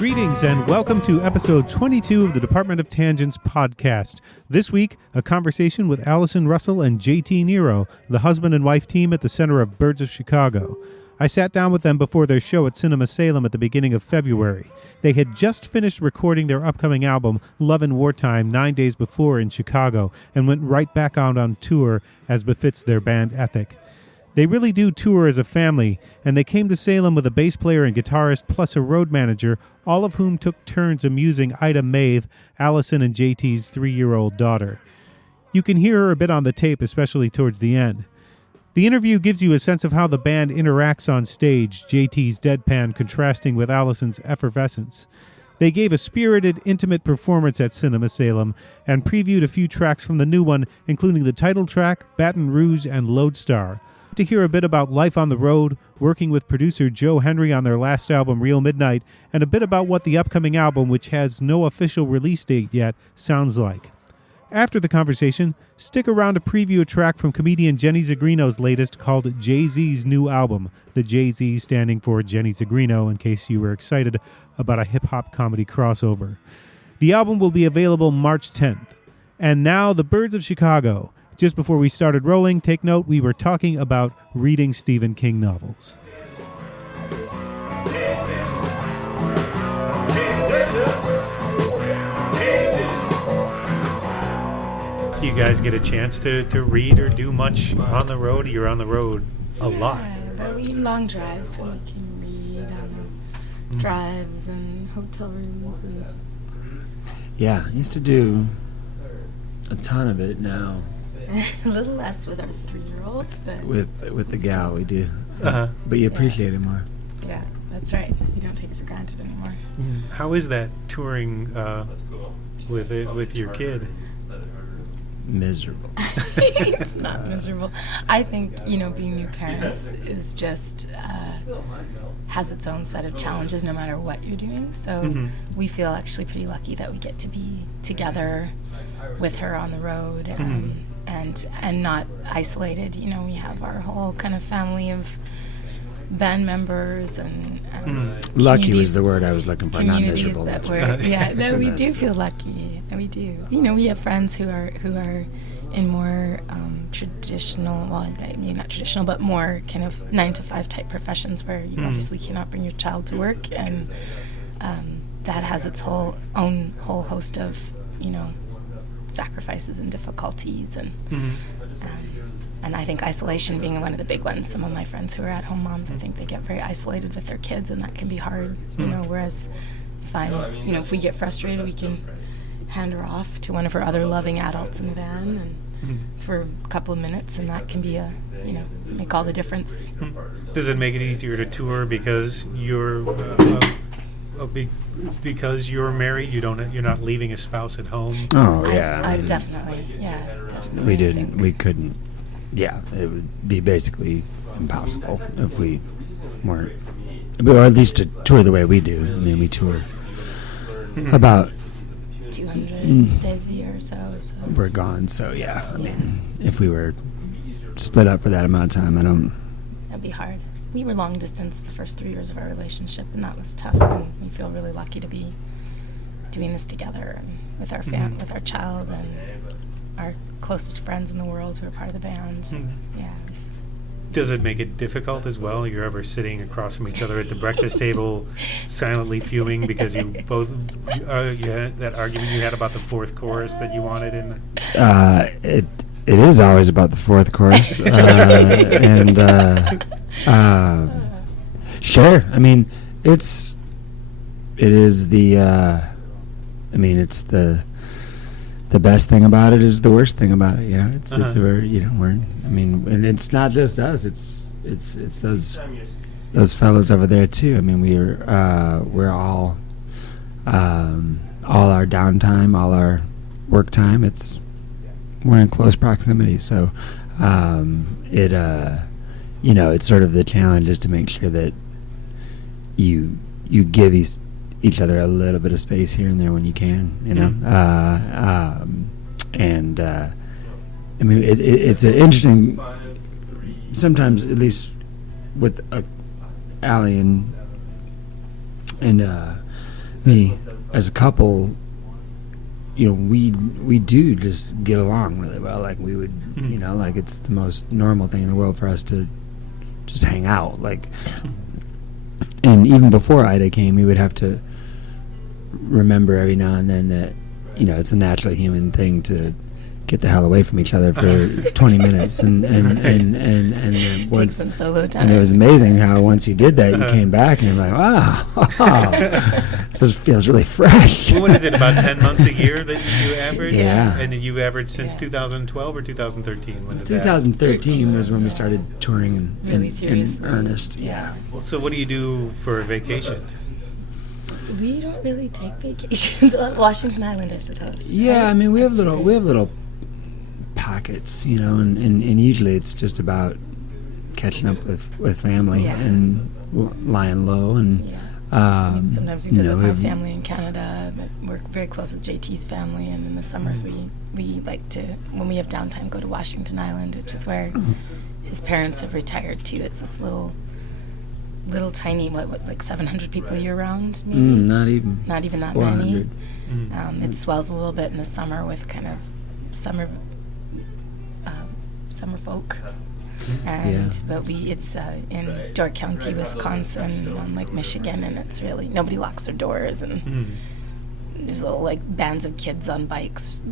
Greetings and welcome to episode 22 of the Department of Tangents podcast. This week, a conversation with Allison Russell and JT Nero, the husband and wife team at the center of Birds of Chicago. I sat down with them before their show at Cinema Salem at the beginning of February. They had just finished recording their upcoming album, Love in Wartime, 9 days before in Chicago, and went right back out on tour as befits their band ethic. They really do tour as a family, and they came to Salem with a bass player and guitarist plus a road manager, all of whom took turns amusing Ida Maeve, Allison and JT's 3-year-old daughter. You can hear her a bit on the tape, especially towards the end. The interview gives you a sense of how the band interacts on stage, JT's deadpan contrasting with Allison's effervescence. They gave a spirited, intimate performance at Cinema Salem and previewed a few tracks from the new one, including the title track, Baton Rouge, and Lodestar. To hear a bit about life on the road, working with producer Joe Henry on their last album, Real Midnight, and a bit about what the upcoming album, which has no official release date yet, sounds like. After the conversation, stick around to preview a track from comedian Jenny Zigrino's latest called Jay-Z's new album, the Jay-Z standing for Jenny Zigrino, in case you were excited about a hip-hop comedy crossover. The album will be available March 10th. And now, the Birds of Chicago. Just before we started rolling, take note, we were talking about reading Stephen King novels. Do you guys get a chance to read or do much on the road? You're on the road a lot. But we long drives, so we can read on drives and hotel rooms. And yeah, I used to do a ton of it now. A little less with our 3-year-old, but with the gal we do. Uh-huh. But you appreciate it more. Yeah, that's right. You don't take it for granted anymore. How is that touring with your kid? Miserable. It's not miserable. I think, being new parents is just has its own set of challenges no matter what you're doing. So we feel actually pretty lucky that we get to be together with her on the road. And not isolated. We have our whole kind of family of band members and lucky was the word I was looking for, not miserable. We do feel lucky. We do. We have friends who are in more traditional, well, maybe not traditional, but more kind of 9-to-5 type professions where you obviously cannot bring your child to work, and that has its whole host of sacrifices and difficulties, and I think isolation being one of the big ones. Some of my friends who are at-home moms, I think they get very isolated with their kids, and that can be hard. Whereas if we get frustrated, we can hand her off to one of her other loving adults in the van and for a couple of minutes, and that can be make all the difference. Does it make it easier to tour because you're because you're married? You're not leaving a spouse at home? Oh yeah, I definitely. We couldn't. Yeah, it would be basically impossible if we weren't, or at least to tour the way we do. I mean, we tour about 200 days a year or so. We're gone. So yeah, I mean, if we were split up for that amount of time, that'd be hard. We were long distance the first 3 years of our relationship, and that was tough. And we feel really lucky to be doing this together and with our with our child and our closest friends in the world who are part of the band. Yeah. Does it make it difficult as well? You're ever sitting across from each other at the breakfast table, silently fuming because you both you had that argument you had about the fourth chorus that you wanted in? It is always about the fourth chorus, and. Sure. I mean, it is the best thing about it is the worst thing about it. It's and it's not just us. It's those fellas over there too. I mean, we're all our downtime, all our work time. We're in close proximity, so it's sort of the challenge is to make sure that you give each other a little bit of space here and there when you can, I mean, it's an interesting. Sometimes, at least with Allie and me as a couple, we do just get along really well. Like we would, like it's the most normal thing in the world for us to just hang out. Like, and even before Ida came, we would have to remember every now and then that, it's a natural human thing to get the hell away from each other for 20 minutes and then Take once, some solo time. and it was amazing how once you did that, you came back and you're like, wow, this feels really fresh. Well, what is it, about 10 months a year that you average? Yeah. And then you averaged since 2012 or 2013? When did 2013 was when we started touring Really in seriously. earnest. Yeah. Well, so what do you do for a vacation? We don't really take vacations. Washington Island, I suppose. Yeah, right? I mean, we have That's little pockets, and usually it's just about catching up with family Yeah. and lying low and. Yeah. I mean, Um, sometimes because of we my have- family in Canada, but we're very close with JT's family, and in the summers we like to, when we have downtime, go to Washington Island, which is where his parents have retired to. It's this little tiny, like 700 people year round, maybe. not even. Not even that many. 400. It swells a little bit in the summer with kind of summer folk. And but it's in Door County, Wisconsin, on Lake Michigan, and it's really, nobody locks their doors, and there's little like bands of kids on bikes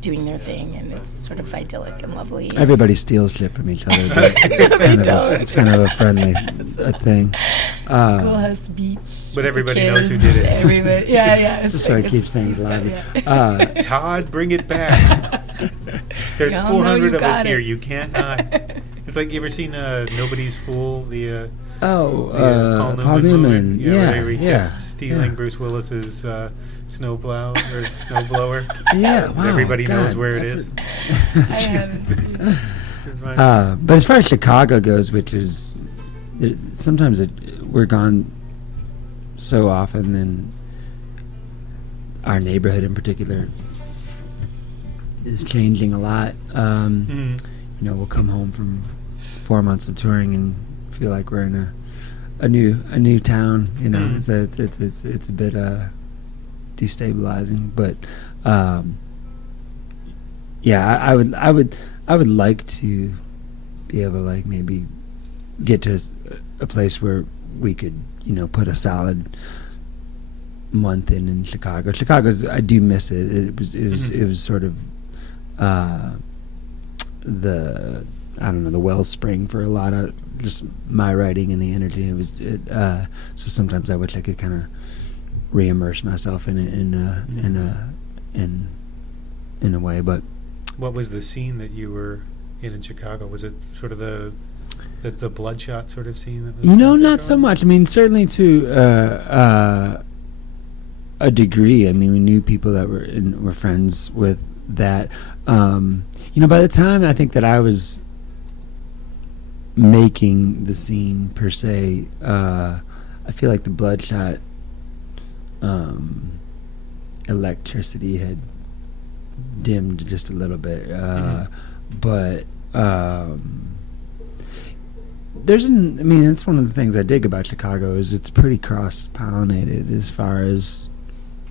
doing their thing, and it's sort of idyllic and lovely. Everybody steals shit from each other. But it's kind of a friendly thing. Schoolhouse Beach. But everybody kids, knows who did it. Everybody, yeah. It's Just so like, it keeps things these guys, lively. yeah. Todd, bring it back. There's Y'all know 400 you of us got here. it. You can't not. It's like, you ever seen Nobody's Fool? The Paul Newman. movie? Where he Yeah. kept stealing Bruce Willis's snowplow or snowblower. Yeah, wow. Everybody knows God. where it is. I haven't seen it. But as far as Chicago goes, which is sometimes we're gone so often, and our neighborhood in particular is changing a lot. We'll come home from 4 months of touring and feel like we're in a new town. It's a bit destabilizing, but I would like to be able to like maybe get to a place where we could put a solid month in Chicago. I do miss it. It was sort of the wellspring for a lot of just my writing and the energy. So sometimes I wish I could kind of re-immerse myself in it in a way. But what was the scene that you were in Chicago? Was it sort of the Bloodshot sort of scene? That was not so much. I mean, certainly to a degree. I mean, we knew people that were friends with that. By the time I think that I was making the scene per se, I feel like the Bloodshot electricity had dimmed just a little bit. But that's one of the things I dig about Chicago is it's pretty cross-pollinated as far as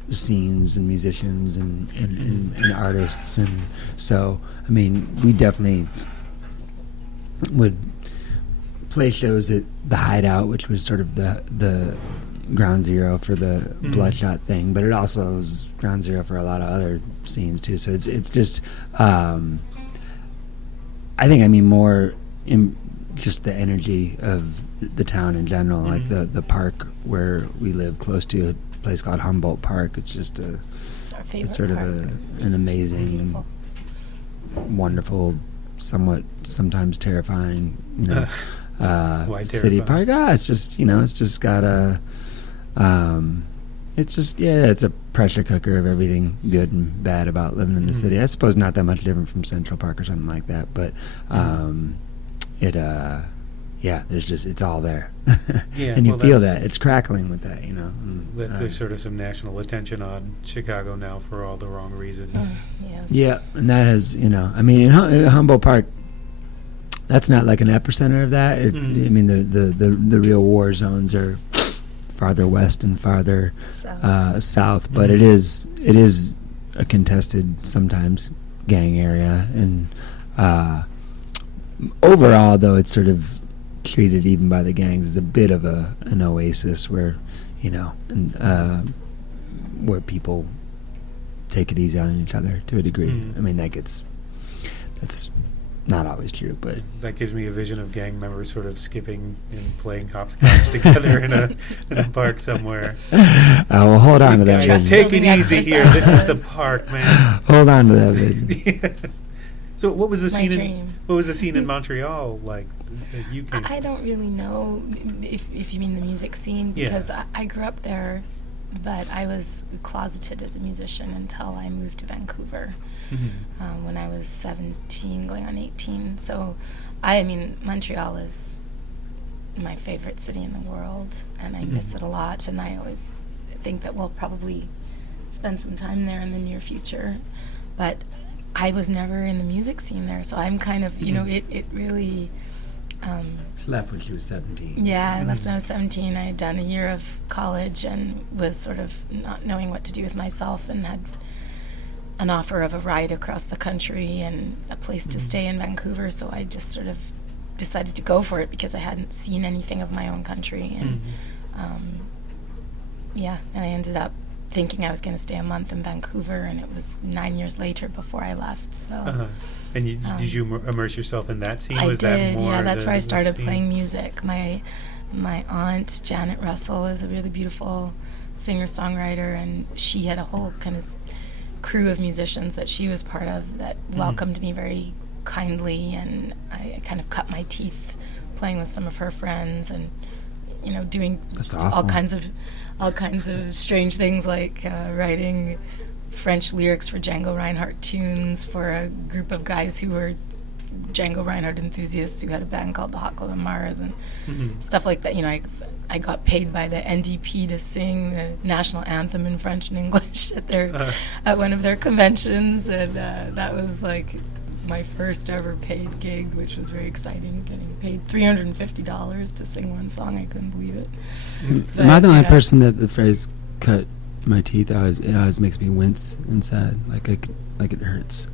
scenes and musicians and artists, and so I mean we definitely would play shows at the Hideout, which was sort of the ground zero for the Bloodshot thing, but it also was ground zero for a lot of other scenes too. So it's just I think more in just the energy of the town in general, like the park where we live close to, a place called Humboldt Park. It's just It's our favorite it's sort park. of an amazing, Beautiful. wonderful, sometimes terrifying, Why city terrifying? park. It's just it's just got it's a pressure cooker of everything good and bad about living in the city. I suppose not that much different from Central Park or something like that, but it's all there. Yeah, and you well, feel that's- that it's crackling with that, There's sort of some national attention on Chicago now for all the wrong reasons. Yes. Yeah, and that has, in Humboldt Park, that's not like an epicenter of that. I mean, the real war zones are farther west and farther south. But Mhm. it is a contested sometimes gang area, and overall though it's sort of treated even by the gangs as a bit of an oasis where where people take it easy on each other to a degree. Mhm. I mean that's not always true, but That gives me a vision of gang members sort of skipping and playing hopscotch together in a park somewhere. well, hold on to that Guys, vision. take it easy here. This is the park, man. Hold on to that vision. So, what was the It's my scene? dream. What was the scene in Montreal like that you came? I don't really know if you mean the music scene, Yeah. because I grew up there, but I was closeted as a musician until I moved to Vancouver Mhm. when I was 17, going on 18. So, I mean, Montreal is my favorite city in the world, and I miss Mhm. it a lot, and I always think that we'll probably spend some time there in the near future. But I was never in the music scene there, so I'm kind of, it really... She left when she was 17. Yeah, I left when I was 17. I had done a year of college and was sort of not knowing what to do with myself, and had an offer of a ride across the country and a place to Mhm. stay in Vancouver, so I just sort of decided to go for it because I hadn't seen anything of my own country. And and I ended up thinking I was going to stay a month in Vancouver, and it was 9 years later before I left. So Uh-huh. And did you immerse yourself in that scene? I Was did. that more Yeah, that's where I the started scene? playing music. My aunt Janet Russell is a really beautiful singer-songwriter, and she had a whole kind of crew of musicians that she was part of that welcomed me very kindly, and I kind of cut my teeth playing with some of her friends, and doing That's all awesome. kinds of strange things, like writing French lyrics for Django Reinhardt tunes for a group of guys who were Django Reinhardt enthusiasts who had a band called the Hot Club of Mars, and stuff like that. I got paid by the NDP to sing the national anthem in French and English at one of their conventions, and that was like my first ever paid gig, which was very exciting. Getting paid $350 to sing one song, I couldn't believe it. But, Am I the only yeah. person that the phrase "cut my teeth" it always makes me wince inside, like it hurts?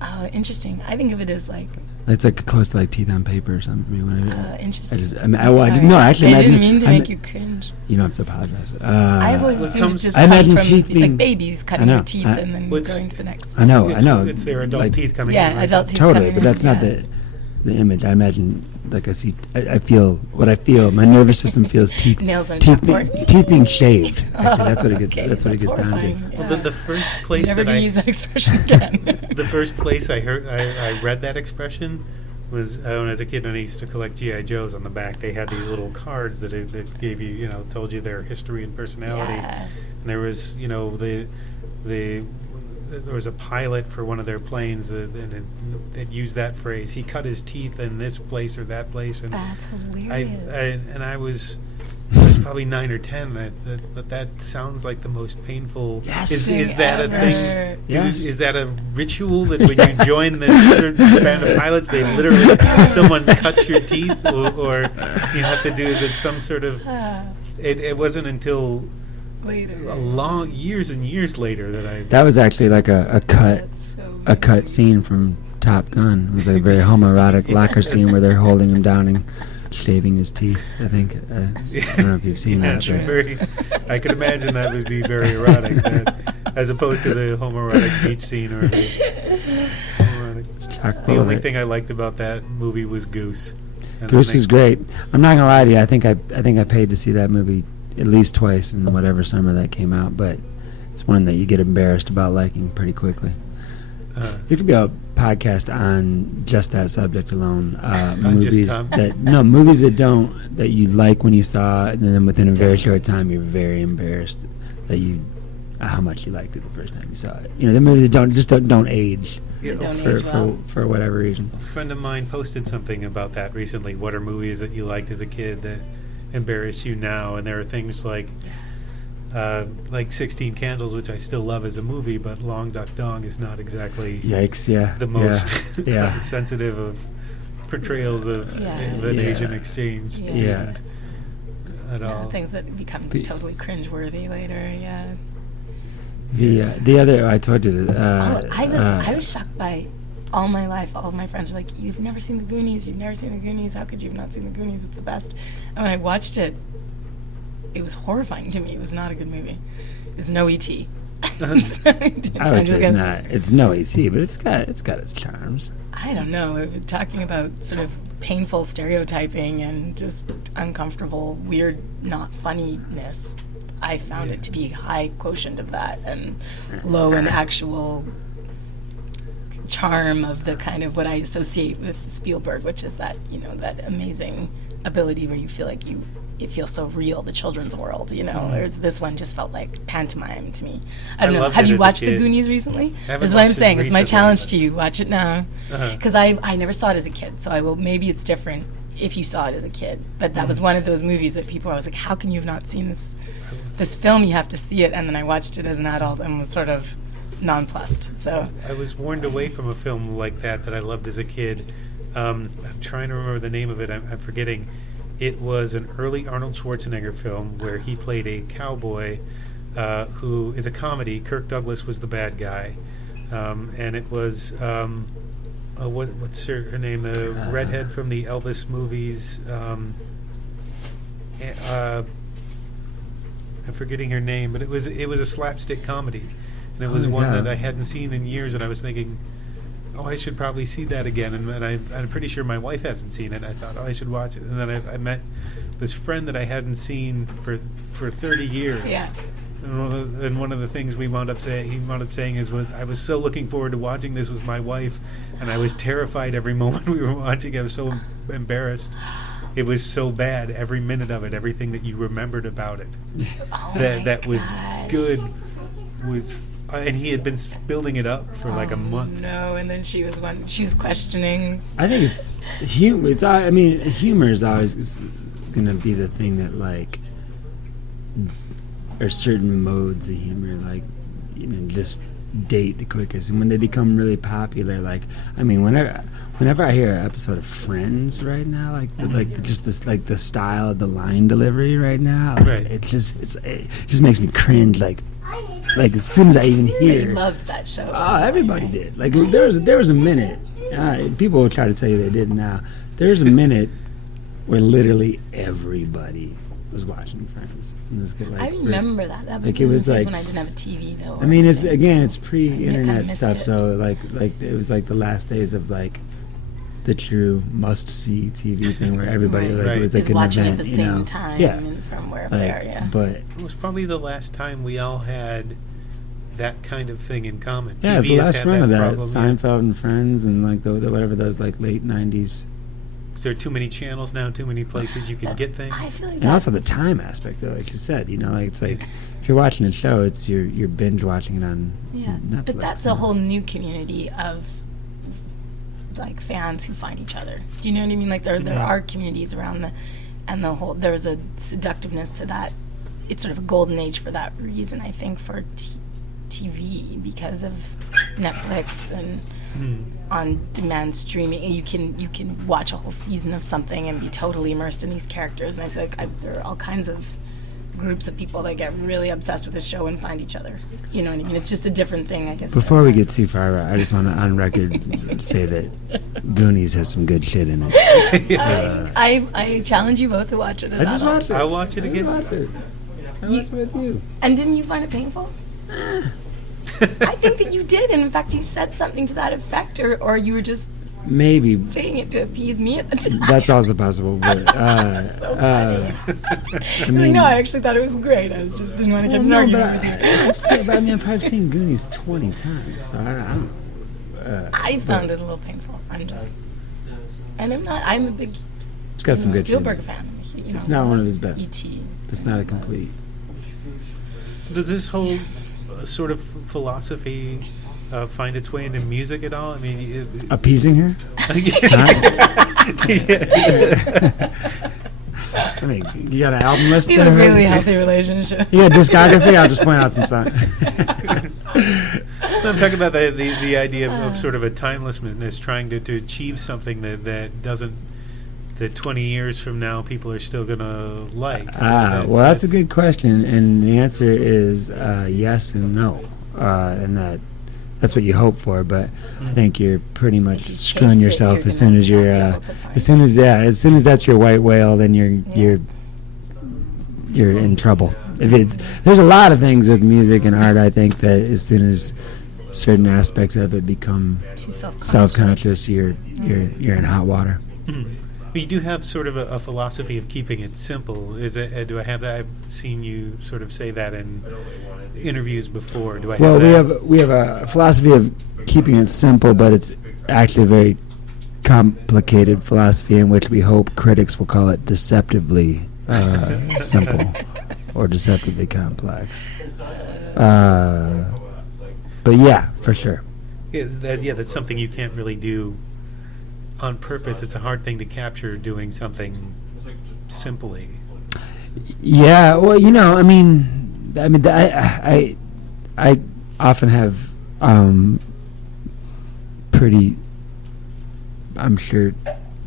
Oh, interesting. I think of it as like It's like close to like teeth on paper or something for me. When interesting. I'm sorry. actually I imagine. didn't mean to make you cringe. You don't have to apologize. I've always Well, it assumed it comes- just I comes imagine from teeth being- like babies cutting I know. your teeth and then Well, it's- going to the next. I know. It's their adult like, teeth coming Yeah, in. Right? adult teeth. Totally, coming but in, that's not yeah. the image. I imagine, like I see, I feel what I feel. My nervous system feels teeth. Nails on teeth, chalkboard. teeth being shaved. Actually, that's what it gets. Okay, That's what it gets down to. horrifying, Well, yeah. the first place Never that gonna I use that expression again. the first place I read that expression was when I was a kid, when I used to collect GI Joes. On the back, they had these little cards that gave you, told you their history and personality. Yeah. And there was, there was a pilot for one of their planes and it used that phrase. He cut his teeth in this place or that place, and That's hilarious. I was probably 9 or 10. That sounds like the most painful. Yes. Is that a Ever. thing? Yes. Is that a ritual that when you join this band of pilots, they literally someone cuts your teeth, or you have to do? Is it some sort of? It wasn't until Later. years and years later that I. That was actually like a cut That's so a cut weird. scene from Top Gun. It was like a very homoerotic locker scene where they're holding him down and shaving his teeth. I think I don't know if you've seen that. That's But very. I could imagine that would be very erotic, as opposed to the homoerotic beach scene or the. Homoerotic. it's chock The full of only it. thing I liked about that movie was Goose. And Goose then is great. I'm not gonna lie to you. I think I paid to see that movie at least twice in whatever summer that came out. But it's one that you get embarrassed about liking pretty quickly. There could be a podcast on just that subject alone. On just Movies Tom? movies that you like when you saw it, and then within a very short time you're very embarrassed that how much you liked it the first time you saw it. The movies that don't age you know, Don't for, age well. for whatever reason. a friend of mine posted something about that recently. What are movies that you liked as a kid that embarrass you now? And there are things like 16 Candles, which I still love as a movie, but Long Duck Dong is not exactly Yikes! Yeah, the most Yeah. sensitive of portrayals of Yeah. an Yeah. Asian exchange Yeah. student. at all. Things that become totally cringeworthy later. Yeah. The other I told you that. I was shocked by all my life. All of my friends were like, "You've never seen the Goonies. You've never seen the Goonies. How could you have not seen the Goonies? It's the best." And when I watched it, it was horrifying to me. It was not a good movie. It's no E.T. I would say it's no E.T., but it's got its charms. I don't know. Talking about sort of painful stereotyping and just uncomfortable, weird, not funniness, I found it to be high quotient of that and low in actual charm of the kind of what I associate with Spielberg, which is that, that amazing ability where you feel like it feels so real, the children's world, whereas this one just felt like pantomime to me. I don't know. Have you watched The Goonies recently? That's what I'm saying. It's my challenge to you. Watch it now. Because I never saw it as a kid, so I will. Maybe it's different if you saw it as a kid. But that was one of those movies that I was like, how can you have not seen this film? You have to see it. And then I watched it as an adult and was sort of nonplussed. So I was warned away from a film like that I loved as a kid. I'm trying to remember the name of it. I'm forgetting. It was an early Arnold Schwarzenegger film where he played a cowboy who is a comedy. Kirk Douglas was the bad guy. And it was, what's her name? The redhead from the Elvis movies. I'm forgetting her name, but it was a slapstick comedy. And it was one that I hadn't seen in years, and I was thinking, I should probably see that again. And I'm pretty sure my wife hasn't seen it. I thought, I should watch it. And then I met this friend that I hadn't seen for 30 years. Yeah. And one of the things he wound up saying is, I was so looking forward to watching this with my wife, and I was terrified every moment we were watching. I was so embarrassed. It was so bad, every minute of it, everything that you remembered about it. That was good was... and he had been building it up for like a month. No, and then she was questioning. I think it's humor. Humor is always going to be the thing that or certain modes of humor, just date the quickest. And when they become really popular, whenever I hear an episode of Friends right now, just this the style of the line delivery right now, it just makes me cringe. As soon as I even hear, I loved that show. Oh, everybody did. There was a minute. People will try to tell you they didn't now. There was a minute where literally everybody was watching Friends. I remember that. That was, it was when I didn't have a TV though. It's pre-internet stuff. So it was the last days of the true must-see TV thing where everybody it was an watching event, at the same time and from wherever they are. Yeah. But it was probably the last time we all had that kind of thing in common. Yeah, it was the last run of that. Problem, Seinfeld and Friends and whatever those late 90s. Is there too many channels now? Too many places you can get things? I feel like and also the time aspect, though, like you said, it's if you're watching a show, it's you're binge watching it on Netflix. But that's a whole new community of fans who find each other. Do you know what I mean? There are communities around the whole. There's a seductiveness to that. It's sort of a golden age for that reason, I think, for TV because of Netflix and on-demand streaming. You can watch a whole season of something and be totally immersed in these characters. And I feel like there are all kinds of groups of people that get really obsessed with the show and find each other. You know what I mean? It's just a different thing, I guess. Before we get too far, I just want to, on record, say that Goonies has some good shit in it. I challenge you both to watch it. I'll watch it again. I watch it with you. And didn't you find it painful? I think that you did, and in fact, you said something to that effect, or you were just maybe saying it to appease me at the time. That's also possible. But so funny. I actually thought it was great. I just didn't want to get an argument with you. I've probably seen Goonies 20 times. So I found it a little painful. I'm a big it's got some good Spielberg shit. fan. It's not one of his best. E.T. It's not a complete. Does this whole sort of philosophy find its way into music at all? I mean, appeasing her? I mean, you got an album list? You have a really healthy relationship. You got discography? I'll just point out some songs. I'm talking about the idea of sort of a timelessness, trying to achieve something that doesn't that 20 years from now people are still going to like? Well, that's a good question, and the answer is yes and no, and that's what you hope for. But I think you're pretty much screwing yourself as soon as you're as soon as that's your white whale, then you're in trouble. There's a lot of things with music and art, I think, that as soon as certain aspects of it become self-conscious, you're in hot water. Mm-hmm. You do have sort of a philosophy of keeping it simple. Is it? Do I have that? I've seen you sort of say that in interviews before. Do I? Well, have that? we have a philosophy of keeping it simple, but it's actually a very complicated philosophy in which we hope critics will call it deceptively simple or deceptively complex. But yeah, for sure. That's something you can't really do on purpose. It's a hard thing to capture doing something simply. Yeah, well, I often have pretty, I'm sure,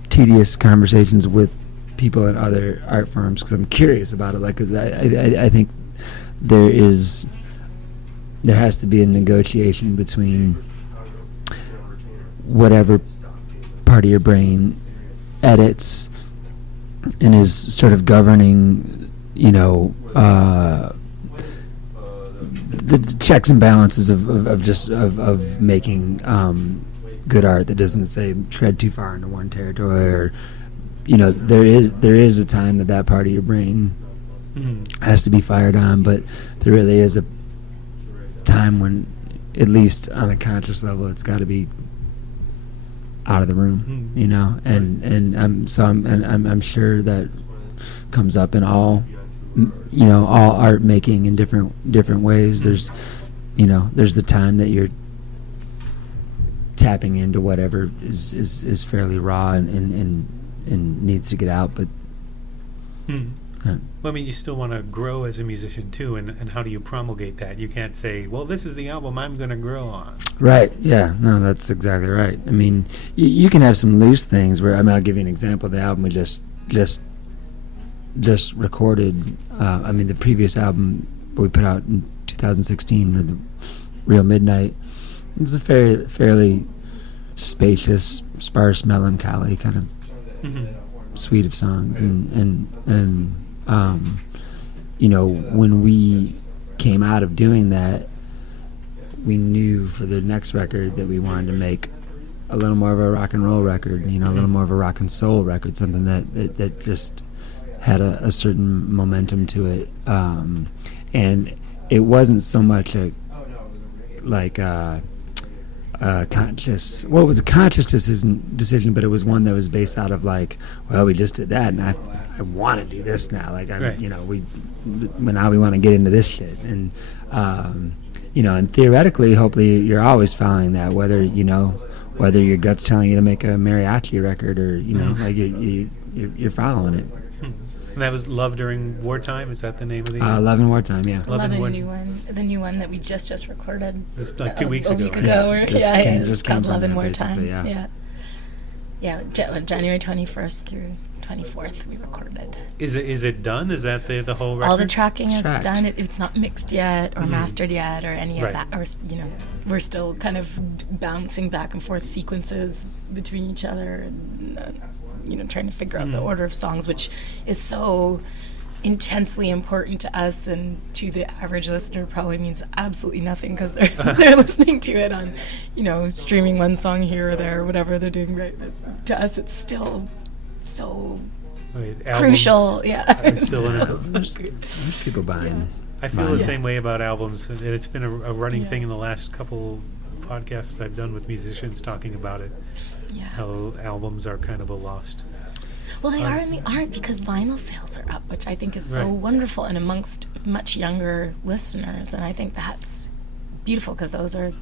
tedious conversations with people in other art firms because I'm curious about it. Like, because I think there has to be a negotiation between whatever part of your brain edits and is sort of governing, the checks and balances of making good art that doesn't say tread too far into one territory, or there is a time that part of your brain has to be fired on, but there really is a time when, at least on a conscious level, it's got to be out of the room, and I'm sure that comes up in all art making in different ways. There's the time that you're tapping into whatever is fairly raw and needs to get out, but well, I mean, you still want to grow as a musician too, and how do you promulgate that? You can't say, well, this is the album I'm going to grow on. Right, yeah, no, that's exactly right. I mean, you can have some loose things where, I'll give you an example of the album we just recorded. The previous album we put out in 2016, or the Real Midnight, it was a fairly spacious, sparse, melancholy kind of suite of songs, and when we came out of doing that, we knew for the next record that we wanted to make a little more of a rock and roll record, a little more of a rock and soul record, something that just had a certain momentum to it, and it wasn't so much a conscious. Well, it was a conscious decision, but it was one that was based out of we just did that, and I want to do this now. Right. Now we want to get into this shit, and and theoretically, hopefully, you're always following that, whether your gut's telling you to make a mariachi record, or you're following it. And that was Love During Wartime. Is that the name of the? Love in Wartime, yeah. Love in Wartime. The new one that we just recorded. Just 2 weeks ago. A week ago, right? It's called Love in Wartime. Yeah. January 21st through 24th we recorded. Is it done? Is that the whole record? All the tracking is tracked. done. It's not mixed yet or mastered yet or any of that. Or we're still kind of bouncing back and forth sequences between each other, and trying to figure out the order of songs, which is so intensely important to us, and to the average listener probably means absolutely nothing because they're listening to it on, streaming one song here or there, or whatever they're doing. Right, but to us, it's still so crucial. Yeah, there's people buying. I feel the same way about albums, and it's been a running thing in the last couple podcasts I've done with musicians talking about it. Yeah. How albums are kind of a lost. Well, they are and they aren't, because vinyl sales are up, which I think is so wonderful, and amongst much younger listeners, and I think that's beautiful because those are,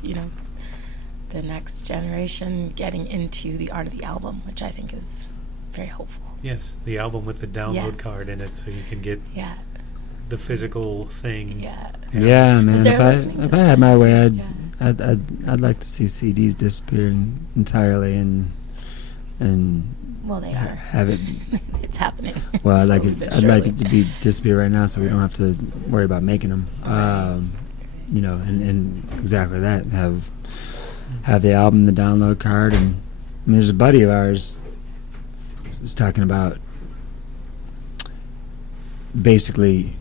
the next generation getting into the art of the album, which I think is very hopeful. Yes, the album with the download card in it, so you can get the physical thing. Yeah, man. If I had my way, I'd like to see CDs disappearing entirely, and and Well, they are. have it. It's happening. Well, I'd like Slowly it. but I'd like surely. it to be just be right now, so we don't have to worry about making them. You know, and exactly that. Have the album, the download card, and I mean, there's a buddy of ours who's talking about basically,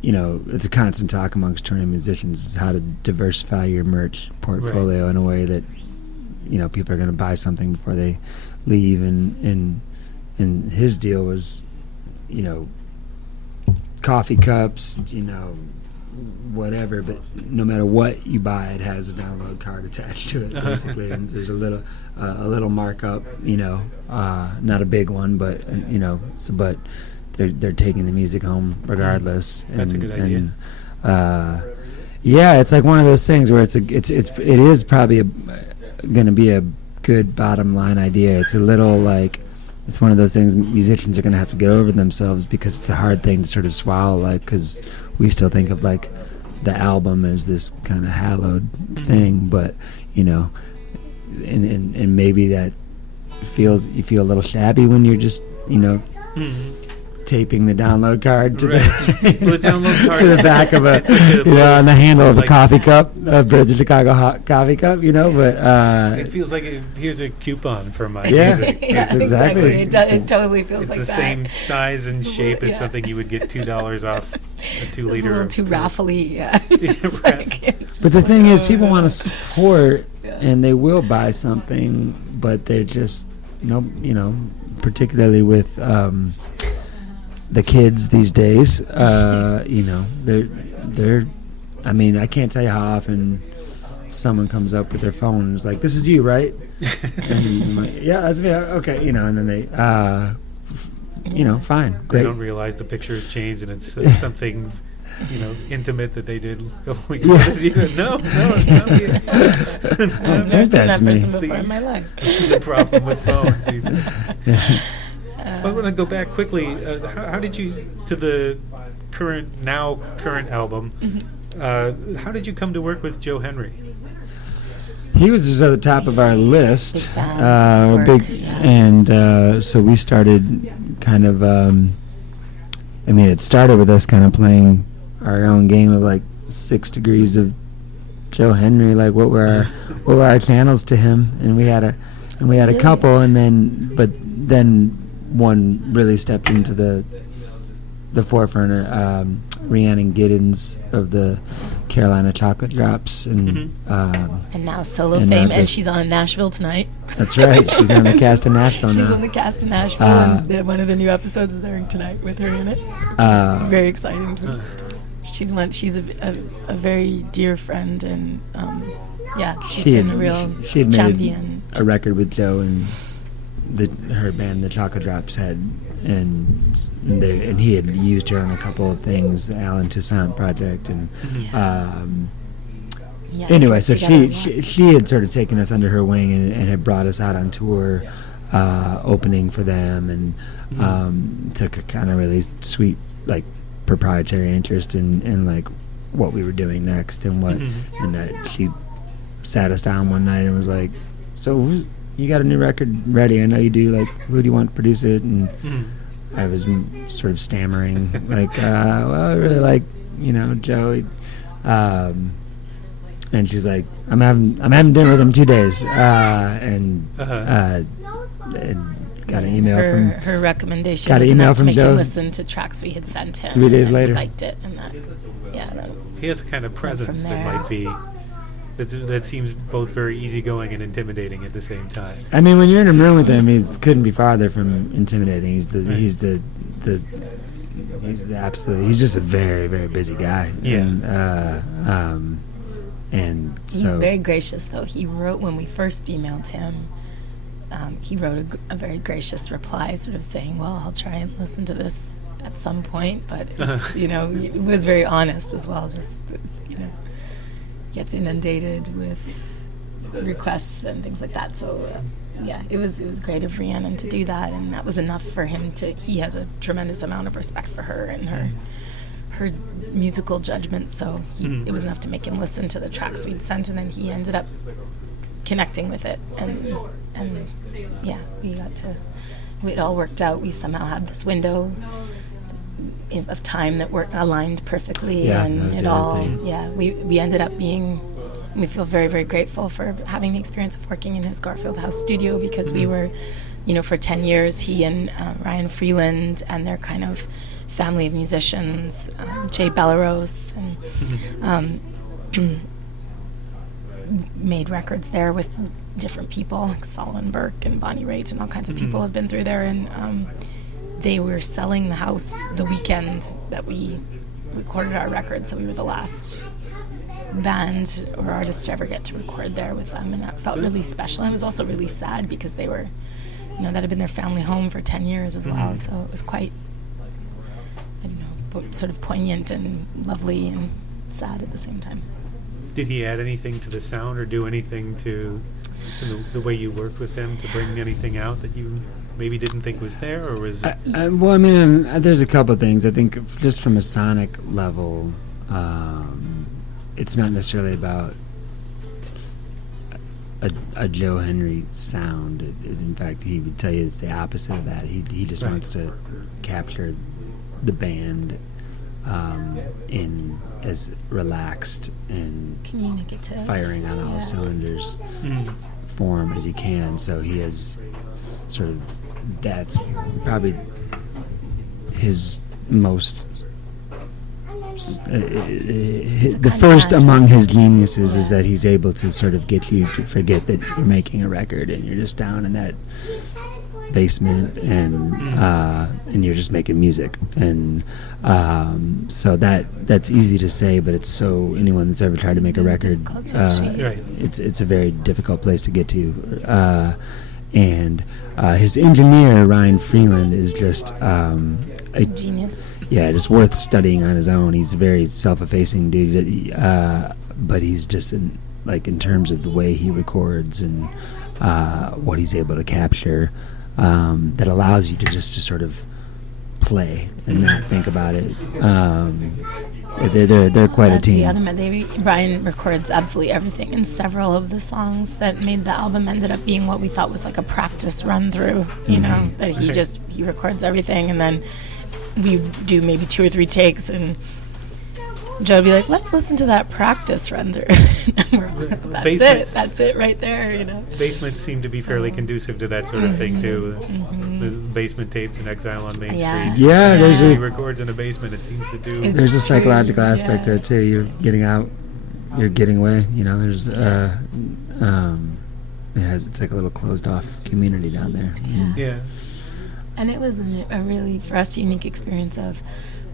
you know, it's a constant talk amongst touring musicians is how to diversify your merch portfolio in a way that, you know, people are going to buy something before they leave, and his deal was, you know, coffee cups, you know, whatever, but no matter what you buy, it has a download card attached to it, basically, and there's a little markup, you know, not a big one, but you know, so but they're taking the music home regardless. That's a good idea. And, yeah, it's like one of those things where it is probably going to be a good bottom line idea. It's a little like, it's one of those things musicians are going to have to get over themselves, because it's a hard thing to sort of swallow, like, because we still think of like the album as this kind of hallowed thing, but you know, and maybe that you feel a little shabby when you're just, you know, taping the download card to the download card to the back of it's a, such a you know, on the handle of a like- coffee cup, a Birds of Chicago hot coffee cup, you know, but It feels like here's a coupon for my Yeah. music. Yeah, That's exactly- It totally feels It's like the that. same size and It's a shape little- as yeah. something you would get $2 off a 2 It's a liter. little of too Coke. raffly, yeah. It's Right. like, it's But the just thing like, is, oh, people no, want no. to support, Yeah. and they will buy something, but they're just you know, particularly with the kids these days. You know, they're. I mean, I can't tell you how often someone comes up with their phone and is like, "This is you, right?" And I'm like, yeah, that's me. Okay, you know, and then they, you know, fine, They great. don't realize the picture has changed and it's something, you know, intimate that they did a couple weeks Yeah. ago. No, it's not me. It's I not I've think never seen that's that me. person before in my life. the problem with phones these days. But I want to go back quickly. How did you, to the current album, how did you come to work with Joe Henry? He was just at the top of our list, Big fans of his work, yeah. and so we started kind of. I mean, it started with us kind of playing our own game of like 6 degrees of Joe Henry, like what were our channels to him, and we had a Really? couple, and then one really stepped into the forefront. Rhiannon Giddens of the Carolina Chocolate Drops, and And now solo And fame, now and just- she's on Nashville tonight. that's right. She's on the cast of Nashville She's now. on the cast in Nashville, and one of the new episodes is airing tonight with her in it. Which is very exciting to me. She's a very dear friend, and yeah, she's been a real she had champion. made a record with Joe and her band, the Chocolate Drops, had, and he had used her on a couple of things, the Alan Toussaint project, and Yeah, anyway, worked so together, she had sort of taken us under her wing and had brought us out on tour, opening for them, and took a kind of really sweet, like, proprietary interest in like what we were doing next and what, and that she sat us down one night and was like, "So you got a new record ready? I know you do. Like, who do you want to produce it?" And I was sort of stammering, like, "Well, I really like, you know, Joe." And she's like, I'm having dinner with him 2 days, and got an email from her recommendation got an was email enough to from make Joe him listen to tracks we had sent him. 3 days and later. he liked it, and that He has a kind of presence that there. might be, that seems both very easygoing and intimidating at the same time. I mean, when you're in a room with him, he couldn't be farther from intimidating. He's just a very, very busy guy. Yeah. And so he's very gracious, though. He wrote, when we first emailed him, he wrote a very gracious reply, sort of saying, "Well, I'll try and listen to this at some point," but it's, you know, he was very honest as well. Just, you know, gets inundated with requests and things like that. So yeah, it was great of Rhiannon to do that, and that was enough for him to. He has a tremendous amount of respect for her and her musical judgment, so it was enough to make him listen to the tracks we'd sent, and then he ended up connecting with it, and yeah, it all worked out. We somehow had this window of time that worked aligned perfectly, and it all we ended up being. We feel very, very grateful for having the experience of working in his Garfield House studio, because we were, for 10 years, he and Ryan Freeland and their kind of family of musicians, Jay Bellerose, and made records there with different people, like Solomon Burke and Bonnie Raitt and all kinds of people have been through there, and they were selling the house the weekend that we recorded our record, so we were the last band or artist to ever get to record there with them, and that felt really special. And it was also really sad because they were, that had been their family home for 10 years as well, so it was quite, sort of poignant and lovely and sad at the same time. Did he add anything to the sound or do anything to the way you worked with him to bring anything out that you maybe didn't think was there, or was? Well, I mean, there's a couple of things. I think just from a sonic level, it's not necessarily about a Joe Henry sound. In fact, he would tell you it's the opposite of that. He just wants to capture the band in as relaxed and communicative, firing on all cylinders form as he can. So he has sort of, that's probably his most the first among his geniuses is that he's able to sort of get you to forget that you're making a record and you're just down in that basement and you're just making music, and so that's easy to say, but it's so, anyone that's ever tried to make a record, it's a very difficult place to get to, and his engineer Ryan Freeland is just a genius. Yeah, just worth studying on his own. He's a very self-effacing dude, but he's just in terms of the way he records and what he's able to capture, that allows you to sort of play and not think about it. They're quite a team. That's the other. Ryan records absolutely everything, and several of the songs that made the album ended up being what we thought was like a practice run through. That he records everything, and then we do maybe 2 or 3 takes, and Joe would be like, "Let's listen to that practice run through." That's it right there. Basements seem to be fairly conducive to that sort of thing too. The basement tapes in Exile on Main Street. Yeah, he records in a basement. It seems to do. There's a psychological aspect there too. You're getting out, you're getting away. There's it's like a little closed off community down there. Yeah. And it was a really, for us, unique experience of,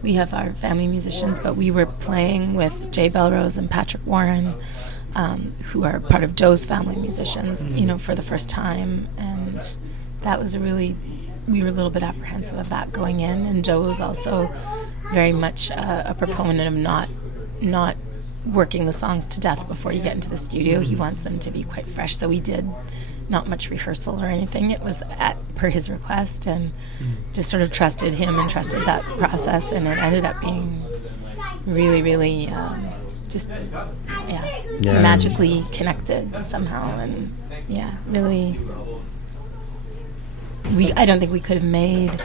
we have our family musicians, but we were playing with Jay Belrose and Patrick Warren, who are part of Joe's family musicians, for the first time. And that was we were a little bit apprehensive of that going in. And Joe was also very much a proponent of not working the songs to death before you get into the studio. He wants them to be quite fresh. So we did not much rehearsal or anything. It was per his request, and just sort of trusted him and trusted that process, and it ended up being really, really magically connected somehow, and really. I don't think we could have made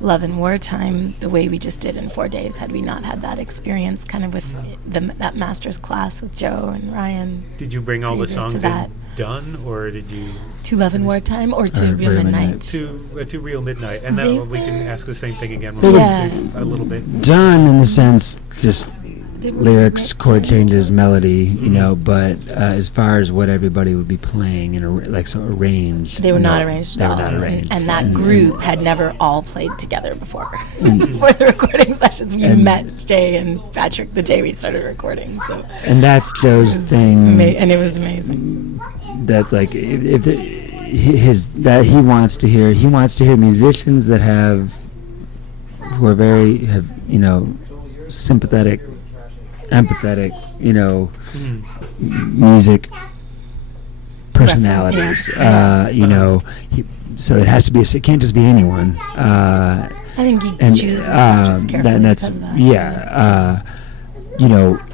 Love in Wartime the way we just did in 4 days had we not had that experience, kind of with that master's class with Joe and Ryan. Did you bring all the songs in done, or did you? To Love in Wartime or to Real Midnight? To Real Midnight, and we can ask the same thing again. A little bit. Done in the sense, just lyrics, chord changes, melody, but as far as what everybody would be playing in arranged, they were not arranged at all. Not arranged. And that group had never all played together before. Before the recording sessions, we met Jay and Patrick the day we started recording. So, and that's Joe's thing, and it was amazing. That's like that he wants to hear musicians that have sympathetic, empathetic, music personalities. So it has to be. It can't just be anyone. I think he chooses his projects carefully because of that.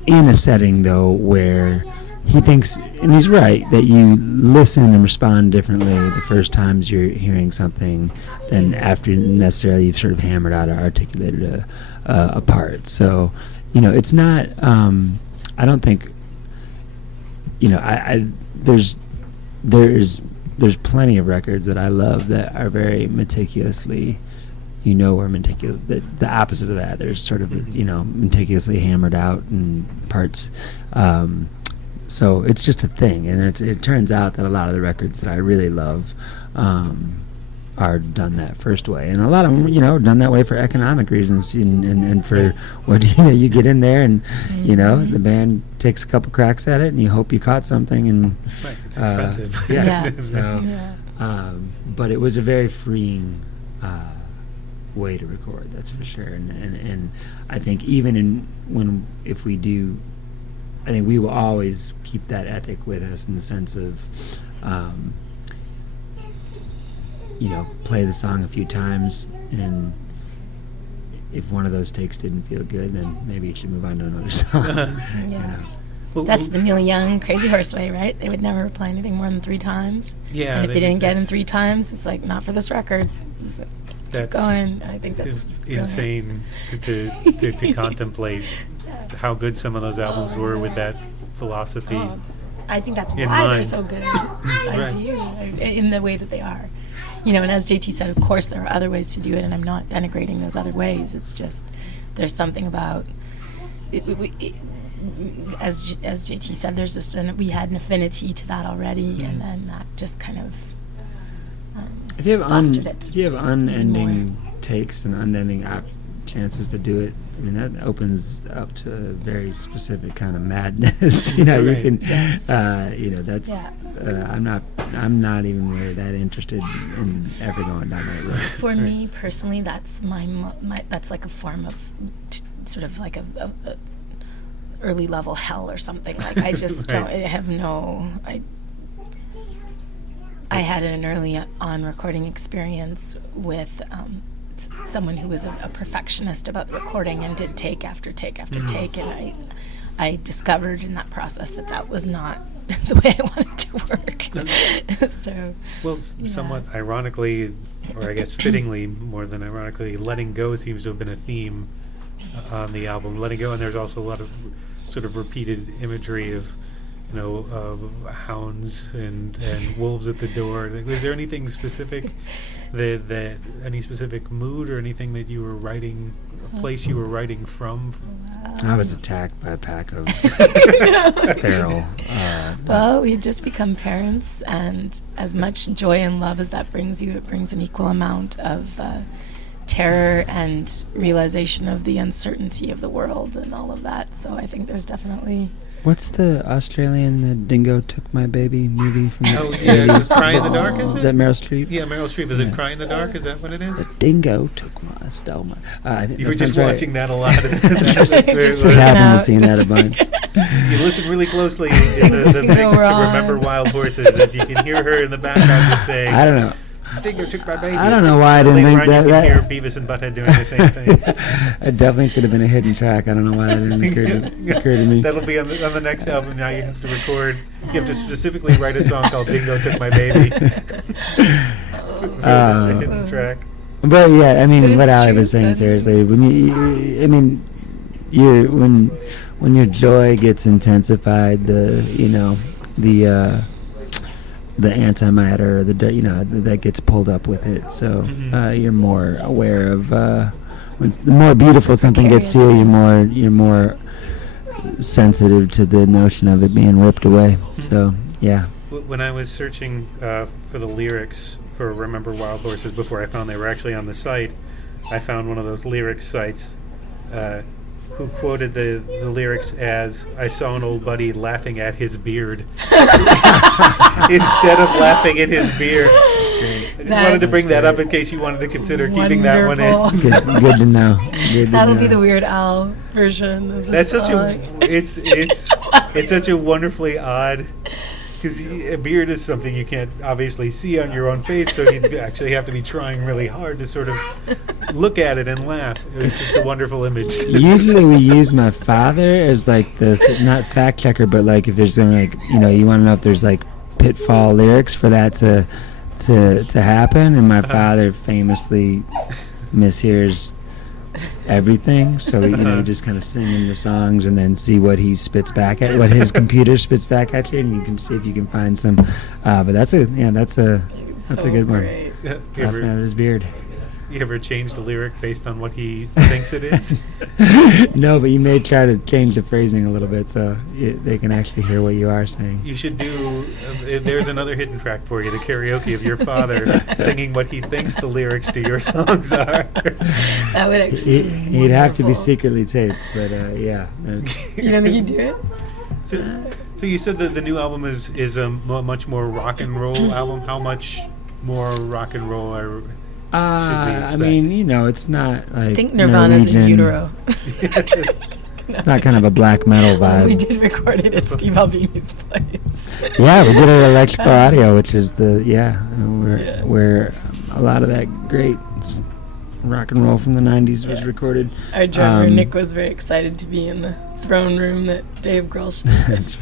In a setting though where he thinks, and he's right, that you listen and respond differently the first times you're hearing something than after necessarily you've sort of hammered out or articulated a part. So, it's not. I don't think. There's plenty of records that I love that are very meticulously. We're meticulous. The opposite of that. There's sort of meticulously hammered out in parts. So it's just a thing, and it turns out that a lot of the records that I really love are done that first way, and a lot of them, done that way for economic reasons, and for what you get in there, and the band takes a couple cracks at it, and you hope you caught something, and it's expensive. But it was a very freeing way to record, that's for sure, and I think even if we do. I think we will always keep that ethic with us in the sense of, play the song a few times, and if one of those takes didn't feel good, then maybe you should move on to another song. That's the Neil Young Crazy Horse way, right? They would never play anything more than 3 times. Yeah. And if they didn't get in 3 times, it's like, not for this record. Keep going. I think that's insane to contemplate how good some of those albums were with that philosophy. I think that's why they're so good. I do, in the way that they are. And as JT said, of course there are other ways to do it, and I'm not denigrating those other ways. It's just there's something about as JT said, there's just we had an affinity to that already, and then that just kind of if you have fostered it. If you have unending takes and unending chances to do it, I mean, that opens up to a very specific kind of madness. You can, yes. That's. I'm not even really that interested in ever going down that road. For me personally, that's my that's like a form of sort of like a early level hell or something. Like I just don't. I have no. I had an early on recording experience with. Someone who was a perfectionist about the recording and did take after take after take, and I discovered in that process that was not the way I wanted to work. Somewhat ironically, or I guess fittingly more than ironically, letting go seems to have been a theme on the album. Letting go, and there's also a lot of sort of repeated imagery of hounds and wolves at the door. Was there anything specific that any specific mood or anything that you were writing, a place you were writing from? I was attacked by a pack of feral. Well, we've just become parents, and as much joy and love as that brings you, it brings an equal amount of terror and realization of the uncertainty of the world and all of that. So I think there's definitely... What's the Australian The Dingo Took My Baby movie from the 80s? Cry in the Dark, is it? Is that Meryl Streep? Yeah, Meryl Streep. Is it Cry in the Dark? Is that what it is? The dingo stole my... you were just watching that a lot. just happened to see that a bunch. You listen really closely in the mix to Remember Wild Horses, that you can hear her in the background just saying... I don't know. Dingo took my baby. I don't know why I didn't think that. You can hear Beavis and Butthead doing the same thing. It definitely should have been a hidden track. I don't know why that didn't occur to me. That'll be on the next album. Now you have to record. You have to specifically write a song called "Dingo Took My Baby." The hidden track. But yeah, I mean, what Ali was saying, seriously, when your joy gets intensified, the antimatter, that gets pulled up with it. So you're more aware of when the more beautiful something gets to you, you're more sensitive to the notion of it being ripped away. So yeah. When I was searching for the lyrics for Remember Wild Horses before I found they were actually on the site, I found one of those lyrics sites who quoted the lyrics as, "I saw an old buddy laughing at his beard," instead of laughing at his beer. I just wanted to bring that up in case you wanted to consider keeping that one in. Good to know. That'll be the Weird Al version of the song. It's such a wonderfully odd Because a beard is something you can't obviously see on your own face, so you'd actually have to be trying really hard to sort of look at it and laugh. It was just a wonderful image. Usually we use my father as like this, not fact checker, but like if there's something like, you want to know if there's like pitfall lyrics for that to happen, and my father famously mishears everything, so you just kind of sing in the songs and then see what he spits back at, what his computer spits back at you, and you can see if you can find some. But that's a good one. Laughing at his beard. You ever changed a lyric based on what he thinks it is? No, but you may try to change the phrasing a little bit so they can actually hear what you are saying. You should do, there's another hidden track for you, the karaoke of your father sing what he thinks the lyrics to your songs are. That would actually be He'd have to be wonderful. secretly taped, but yeah. You don't think he'd do it? So you said that the new album is a much more rock and roll album. How much more rock and roll are... I mean, it's not like I think Nirvana's in Norwegian. utero. It's not kind of a black metal vibe. We did record it at Steve Albini's place. Yeah, we did it at Electrical Audio, which is where a lot of that great rock and roll from the 90s was recorded. Our drummer, Nick, was very excited to be in the throne room that Dave Grohl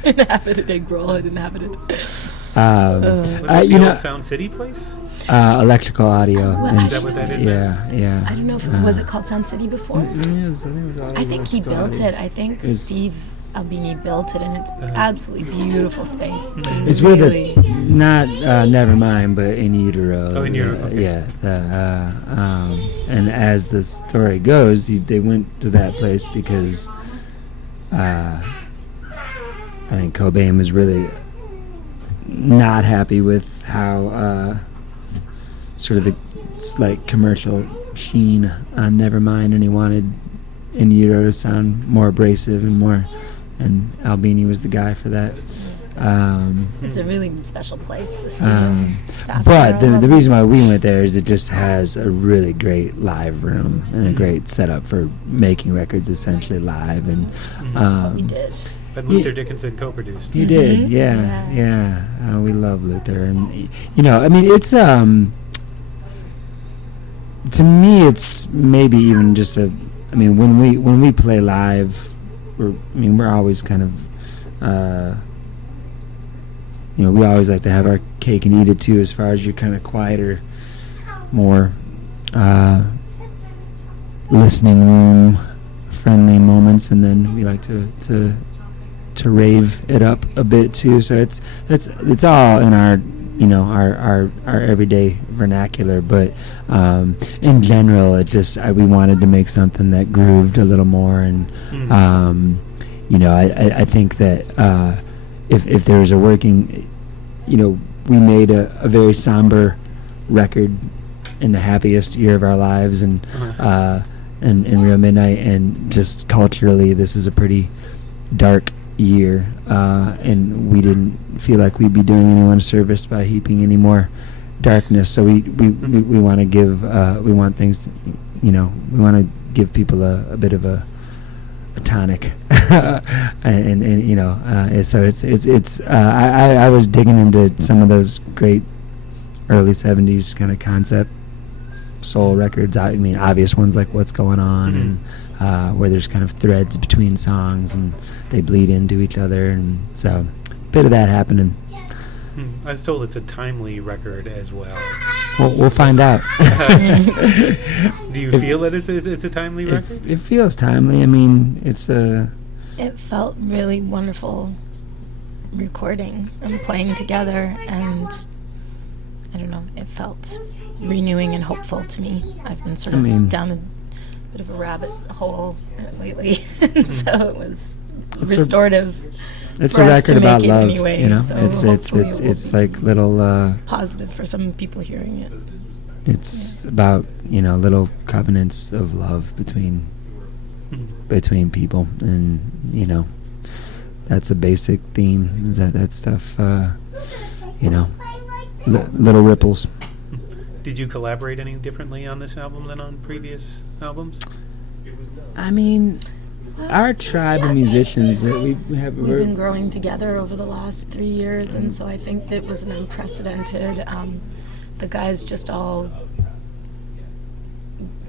inhabited. Dave Grohl had inhabited. Was that the old Sound City place? Electrical Audio. Well, Is that what that is? Yeah. I don't know if was it called Sound City before? I think he built it. I think Steve Albini built it, and it's absolutely beautiful space. It's really with not Nevermind, but In Utero. Oh, In Utero. Okay. Yeah. And as the story goes, they went to that place because I think Cobain was really not happy with how sort of the slight commercial sheen on Nevermind, and he wanted In Utero to sound more abrasive and Albini was the guy for that. it's a really special place, the studio staff. But there, the reason why we went there is it just has a really great live room and a great setup for making records essentially live. And we did. But Luther Dickinson co-produced. He did, yeah. We love Luther, and I mean, it's to me, it's maybe even just a. I mean, when we play live, we're always kind of, we always like to have our cake and eat it too, as far as your kind of quieter, more listening room friendly moments, and then we like to rave it up a bit too. So it's all in our our everyday vernacular, but in general, it just we wanted to make something that grooved a little more, and I think that if there was a working, we made a very somber record in the happiest year of our lives, and in Real Midnight, and just culturally, this is a pretty dark year, and we didn't feel like we'd be doing anyone a service by heaping any more darkness. So we want to give we want things, we want to give people a bit of a tonic, and so it's I was digging into some of those great early 70s kind of concept soul records. I mean, obvious ones like What's Going On, and where there's kind of threads between songs and they bleed into each other, and so a bit of that happening. I was told it's a timely record as well. We'll find out. Do you feel that it's a timely record? It feels timely. I mean, It felt really wonderful recording and playing together, and I don't know, it felt renewing and hopeful to me. I've been sort of down a bit of a rabbit hole lately, and so it was restorative. It's for a us record to about make it love, anyway, so hopefully it will it's like little positive for some people hearing it. It's about little covenants of love between people, and that's a basic theme. Is that stuff? Little ripples. Did you collaborate any differently on this album than on previous albums? I mean, our tribe of musicians that we have. We've been growing together over the last 3 years, and so I think that was an unprecedented. The guys just all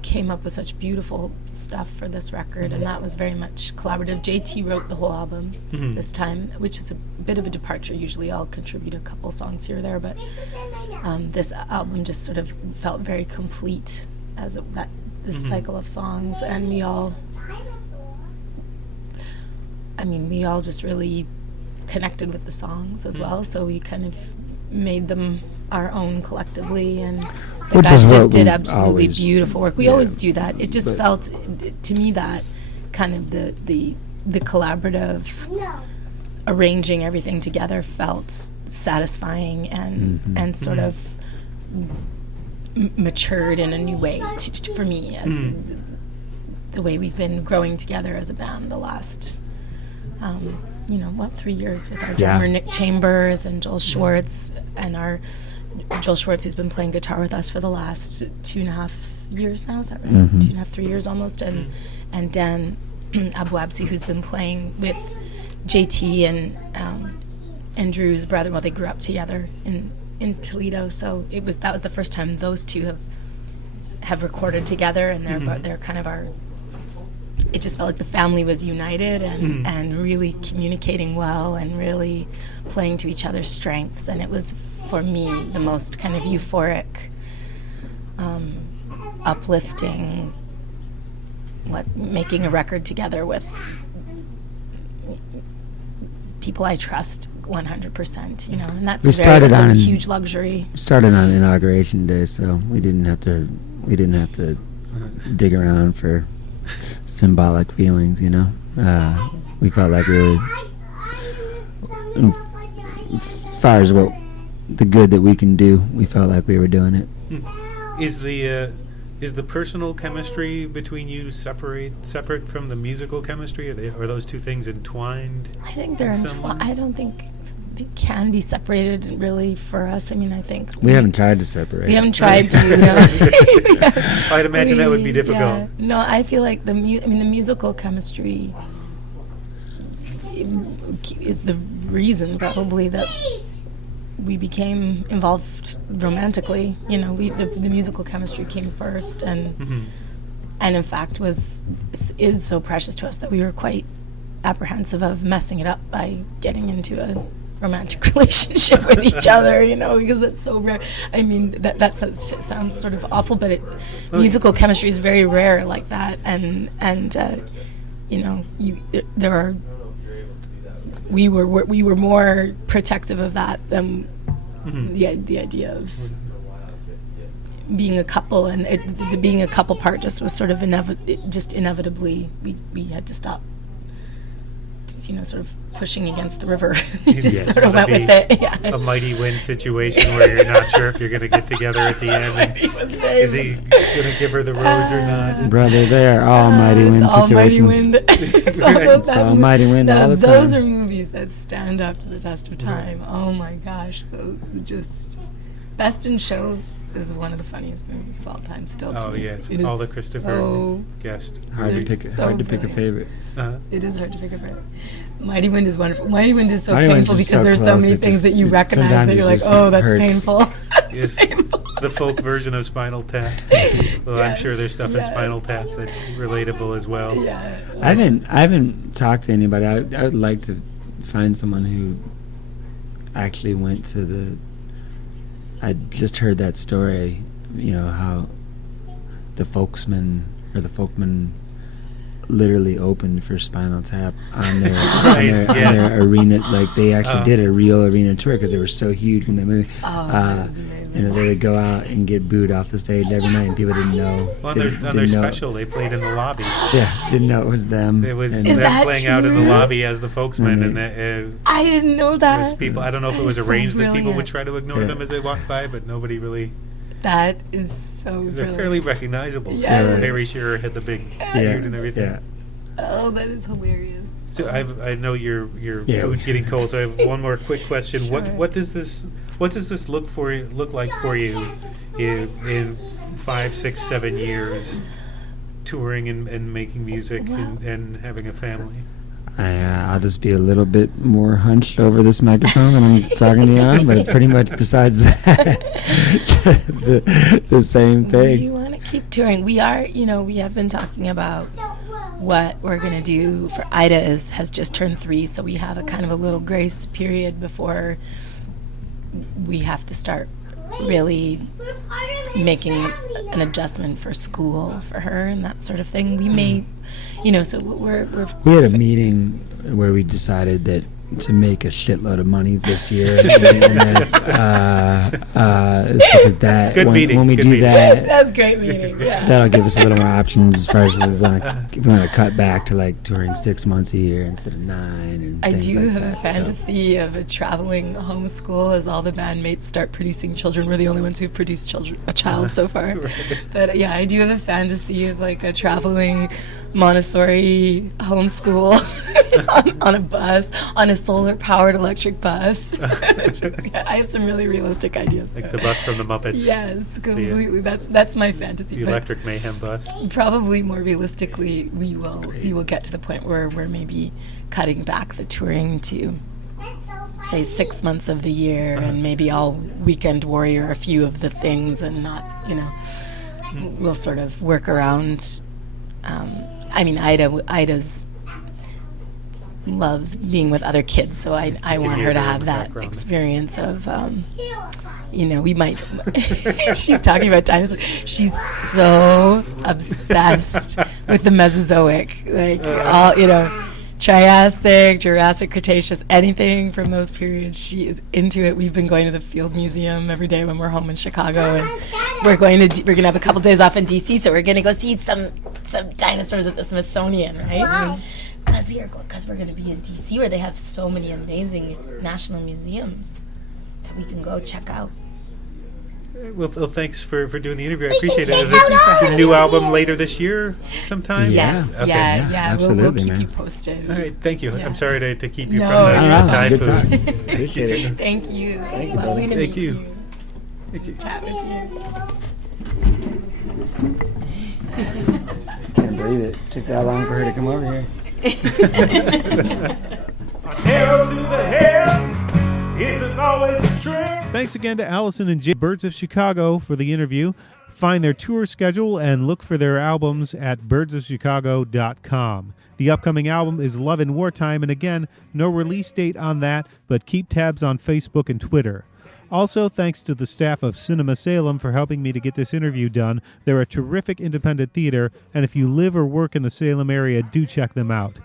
came up with such beautiful stuff for this record, and that was very much collaborative. JT wrote the whole album this time, which is a bit of a departure. Usually I'll contribute a couple songs here or there, but this album just sort of felt very complete as this cycle of songs, and we all just really connected with the songs as well, so we kind of made them our own collectively, and the guys just did absolutely beautiful work. We always do that. It just felt, to me, that kind of the collaborative arranging everything together felt satisfying and sort of matured in a new way for me, as the way we've been growing together as a band the last 3 years with our drummer Nick Chambers and Joel Schwartz, and our Joel Schwartz, who's been playing guitar with us for the last 2.5 years now, is that right? 2.5, 3 years almost, and Dan Abuabsi, who's been playing with JT and Drew's brother. Well, they grew up together in Toledo, so that was the first time those two have recorded together, and they're kind of our. It just felt like the family was united and really communicating well and really playing to each other's strengths. And it was, for me, the most kind of euphoric, uplifting, making a record together with people I trust 100%, and that's a huge luxury. We started on Inauguration Day, so we didn't have to dig around for symbolic feelings, we felt like we were, as far as the good that we can do, we felt like we were doing it. Is the personal chemistry between you separate from the musical chemistry? Are those two things entwined? I think they're entwined. I don't think they can be separated really for us. I mean, I think we haven't tried to separate. We haven't tried to. I'd imagine that would be difficult. Yeah. No, I feel like the musical chemistry is the reason probably that we became involved romantically. The musical chemistry came first, and in fact is so precious to us that we were quite apprehensive of messing it up by getting into a romantic relationship with each other, because it's so rare. I mean, that sounds sort of awful, but musical chemistry is very rare like that, and we were more protective of that than the idea of being a couple, and the being a couple part just was sort of inevitably we had to stop. Sort of pushing against the river. You just sort of went with it. Yeah. A mighty wind situation where you're not sure if you're going to get together at the end. And is he going to give her the rose or not? Brother, they are all mighty wind situations. It's all mighty wind all the time. Those are movies that stand up to the test of time. Oh my gosh. Those just Best in Show is one of the funniest movies of all time, still to me. Oh, yes. All the Christopher Guest. Hard to pick a favorite. It is hard to pick a favorite. Mighty Wind is wonderful. Mighty Wind is so painful because there's so many things that you recognize that you're like, oh, that's painful. Yes. The folk version of Spinal Tap. Well, I'm sure there's stuff in Spinal Tap that's relatable as well. Yeah. I haven't talked to anybody. I would like to find someone who actually went to the... I just heard that story, how the Folkman literally opened for Spinal Tap on their arena. Like, they actually did a real arena tour because they were so huge when they moved. That was amazing. They would go out and get booed off the stage every night, and people didn't know. Well, on their special, they played in the lobby. Yeah, didn't know it was them. It was them playing out in the lobby as the Folksmen. I didn't know that. Was people, I don't know if it was arranged that people would try to ignore them as they walked by, but nobody really... That is so brilliant. They're fairly recognizable. Yeah. So Harry Shearer had the big beard and everything. Yeah. Oh, that is hilarious. So I know your food's getting cold, so I have one more quick question. Sure. What does this look like for you in 5, 6, 7 years? touring and making music and having a family? I'll just be a little bit more hunched over this microphone when I'm talking to you on, but pretty much besides that, the same thing. We want to keep touring. We are, we have been talking about what we're going to do for Ida has just turned 3, so we have a kind of a little grace period before we have to start really making an adjustment for school for her and that sort of thing. We may, so we had a meeting where we decided that to make a shitload of money this year, because that Good meeting. when we Good do meeting. that, that was a great meeting. Yeah. that'll give us a little more options as far as if we want to cut back to like touring 6 months a year instead of 9. And I things do like have a that, so. fantasy of a traveling homeschool as all the bandmates start producing children. We're the only ones who've produced a child so far. Right. But yeah, I do have a fantasy of like a traveling Montessori homeschool on a bus, on a solar-powered electric bus. I have some really realistic ideas. Like the bus from the Muppets. Yes, completely. That's my fantasy. The but Electric Mayhem bus. probably more realistically, we will get to the point where we're maybe cutting back the touring to, say, 6 months of the year, and maybe I'll weekend warrior a few of the things and not, we'll sort of work around. Ida's loves being with other kids, so I want her to have that experience of, we might. She's talking about dinosaurs. She's so obsessed with the Mesozoic, all Triassic, Jurassic, Cretaceous, anything from those periods. She is into it. We've been going to the Field Museum every day when we're home in Chicago, and we're gonna have a couple days off in DC, so we're gonna go see some dinosaurs at the Smithsonian, right? Because we're going to be in DC, where they have so many amazing national museums that we can go check out. Well, thanks for doing the interview. I appreciate it. Is the new album later this year sometime? Yes, Okay. yeah. We'll keep man. you posted. All right, thank you. Yeah. I'm sorry to keep you No, from no, the Thai it's a good food. time. Appreciate it. Thank you. It's you, lovely to Thank meet you. Thank you. Chat with you. Can't believe it took that long for her to come over here. Hell to the hell isn't always a trend. Thanks again to Allison and Jay, Birds of Chicago, for the interview. Find their tour schedule and look for their albums at birdsofchicago.com. The upcoming album is Love in Wartime, and again, no release date on that, but keep tabs on Facebook and Twitter. Also, thanks to the staff of Cinema Salem for helping me to get this interview done. They're a terrific independent theater, and if you live or work in the Salem area, do check them out.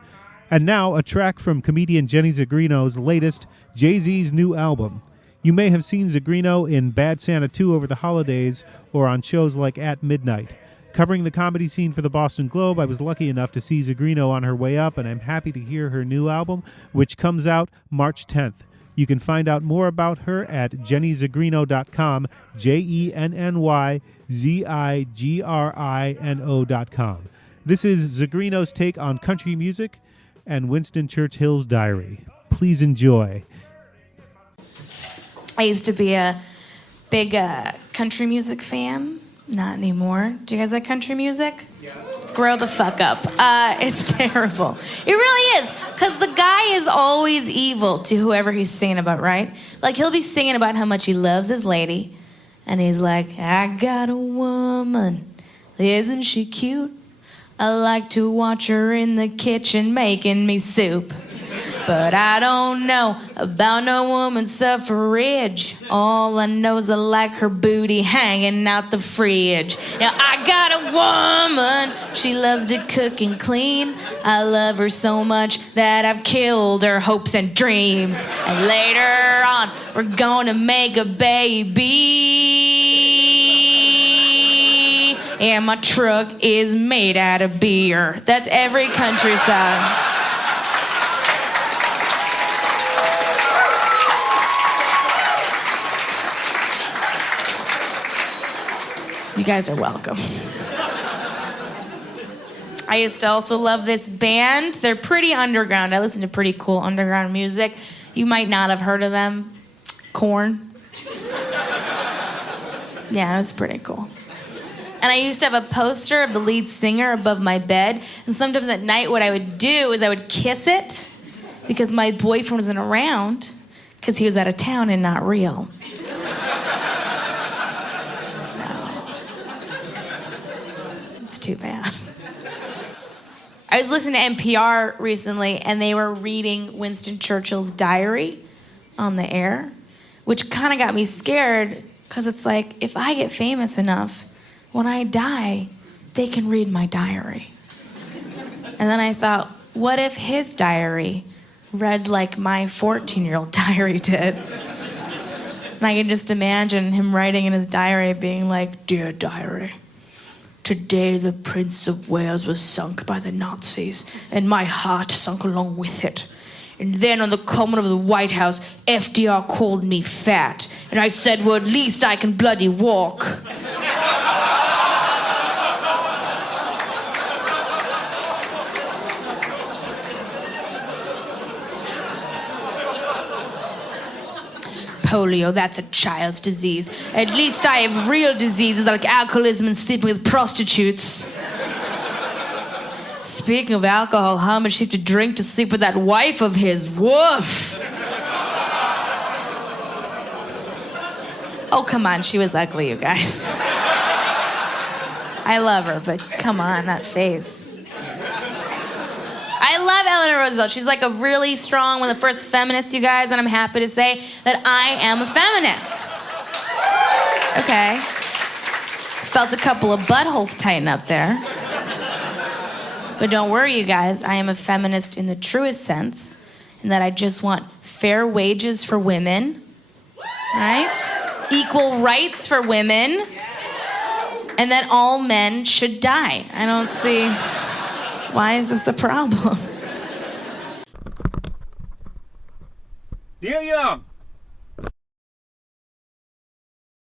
And now, a track from comedian Jenny Zigrino's latest, Jay-Z's new album. You may have seen Zigrino in Bad Santa 2 over the holidays or on shows like At Midnight. Covering the comedy scene for the Boston Globe, I was lucky enough to see Zigrino on her way up, and I'm happy to hear her new album, which comes out March 10th. You can find out more about her at jennyzigrino.com, JennyZigrino.com. This is Zigrino's take on country music and Winston Churchill's diary. Please enjoy. I used to be a big country music fan. Not anymore. Do you guys like country music? Yes. Grow the fuck up. It's terrible. It really is. Because the guy is always evil to whoever he's singing about, right? Like, he'll be singing about how much he loves his lady. And he's like, I got a woman. Isn't she cute? I like to watch her in the kitchen making me soup. But I don't know about no woman's suffrage. All I know is I like her booty hanging out the fridge. Now I got a woman, she loves to cook and clean. I love her so much that I've killed her hopes and dreams. And later on, we're gonna make a baby. And my truck is made out of beer. That's every country song. You guys are welcome. I used to also love this band. They're pretty underground. I listen to pretty cool underground music. You might not have heard of them. Korn. Yeah, it was pretty cool. And I used to have a poster of the lead singer above my bed. And sometimes at night, what I would do is I would kiss it because my boyfriend wasn't around because he was out of town and not real. So, it's too bad. I was listening to NPR recently, and they were reading Winston Churchill's diary on the air, which kind of got me scared because it's like, if I get famous enough, when I die, they can read my diary. And then I thought, what if his diary read like my 14-year-old diary did? And I can just imagine him writing in his diary being like, "Dear diary, today the Prince of Wales was sunk by the Nazis, and my heart sunk along with it. And then on the common of the White House, FDR called me fat, and I said, well, at least I can bloody walk." Polio, that's a child's disease. At least I have real diseases like alcoholism and sleeping with prostitutes. Speaking of alcohol, how much did you have to drink to sleep with that wife of his? Woof! Oh, come on, she was ugly, you guys. I love her, but come on, that face. I love Eleanor Roosevelt. She's like a really strong, one of the first feminists, you guys, and I'm happy to say that I am a feminist. Okay. Felt a couple of buttholes tighten up there. But don't worry, you guys, I am a feminist in the truest sense, in that I just want fair wages for women, right? Equal rights for women, and that all men should die. I don't see... Why is this a problem? Neil Young.